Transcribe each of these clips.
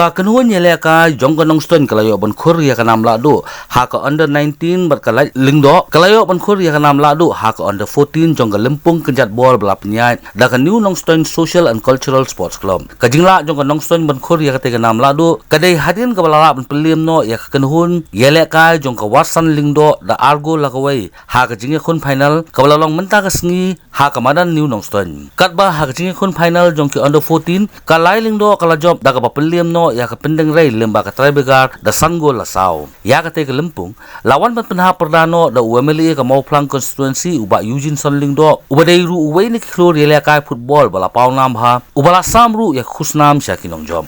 ka kenuan yele ka jongka nongston kalayo ban Korea ka nam ladu ha ka under 19 bar kalai lingdo kalayo ban Korea ka nam ladu ha ka under 14 jongka lempung kenjat bol bala penyai da ka new nongston social and cultural sports club ka jingla jongka nongston ban Korea ka te ka nam ladu kadai hadin ka bala ban pelim no ya ka kenuan yele ka jongka wasan lingdo da argo lakawai ha ka jinge khun final ka bala long menta ka sngi ha ka madan new nongston katba ha ka jinge khun final jongki under 14 ka lai lingdo kala job da ka pelim no ya ka pendeng rei lemba ka Tribegar da Sanggol Lasau ya ka te ka lempung lawan ban penha perdano da UMLA ka Mauplang constituency uba Eugene Sonlingdo uba deiru uwei ni klor yele ka football bala pawnam ha ubala samru ya khusnam syakinong job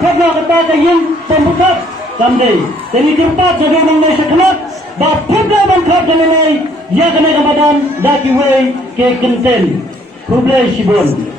Karena kata yang pembuka sampai dari tempat jadi mengenai sekelat bapun dalam kap mengenai ya kena kemudian daki way ke kenten kublai sibon